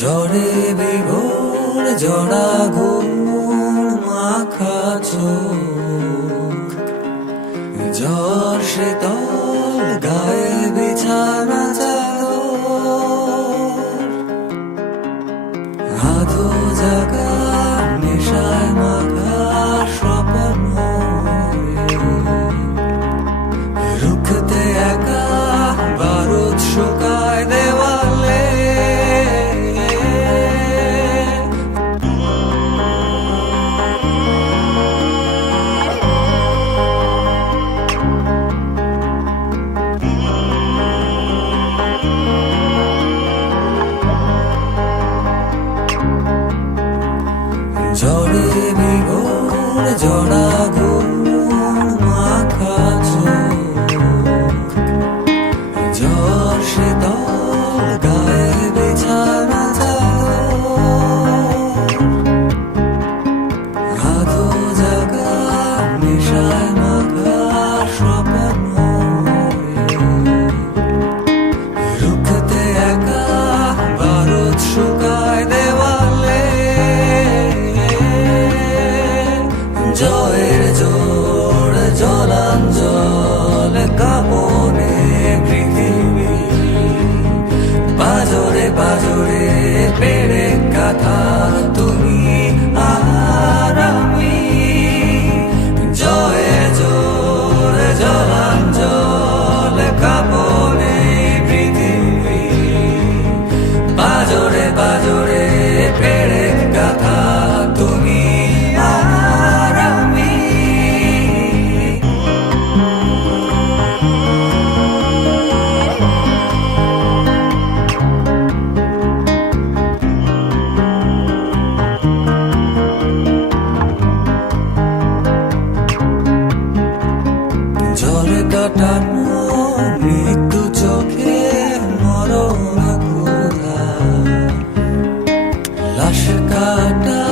ঝড়ে বিভোর জড়া ঘুম মাখা চোখ, ঝড় শীতল গায়ে বিছানা চাদর, আধো জাগা নেশায় মাখা স্বপ্ন, রুখতে একা বারুদ শুকায় দেওয়ালে। ঝড়ে বিভোর জড়া ঘুম মাখা চোখ, ঝড় শীতল গায়ে বিছানা চাদর, আধো জাগা নেশায় মাখা স্বপ্ন, রুখতে একা বারুদ শুকায় দেওয়ালে। জয়ের জোর জলাঞ্জল কামনে পৃথিবী, পাজরে পাজরে পেড়ে কাঁথা তুমি আর আমি। জয়ের জোর জলাঞ্জল কামনে পৃথিবী, পাজরে পাজরে পেড়ে কাঁথা তুমি আর আমি। ঝড় কাটানো মৃত্যু চোখে মরণ ক্ষুধা, লাশ কাটা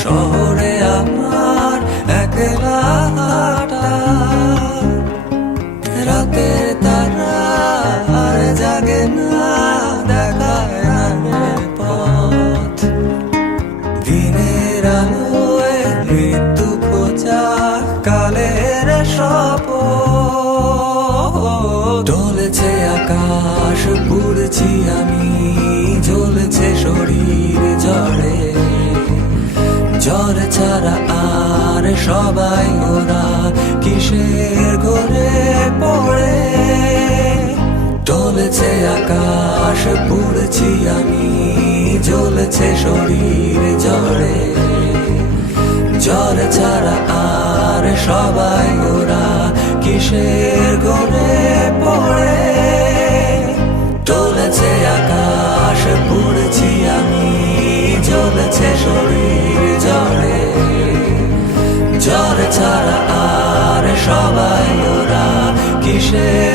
শহরে আমার একলা হাঁটা। রাতের তারা আর জাগে না, দেখায় না পথ, দিনের আলোয় মৃত্যু খোঁজা কালের শপথ। ডলেছে আকাশ পুড়ছি আমি, জ্বলছে শরীর ঝড়ে, ঝড় ছাড়া আর সবাই ওরা কিসের ঘরে পড়ে। ডলেছে আকাশ পুড়ছি আমি, জ্বলছে শরীর ঝড়ে, ঝড় ছাড়া আর সবাই ওরা কিসের ঘরে পড়ে। ডলেছে আকাশ পুড়ছি আমি, জ্বলছে শরীর ঝড়ে, ঝড় ছাড়া আর সবাই ওরা কিসের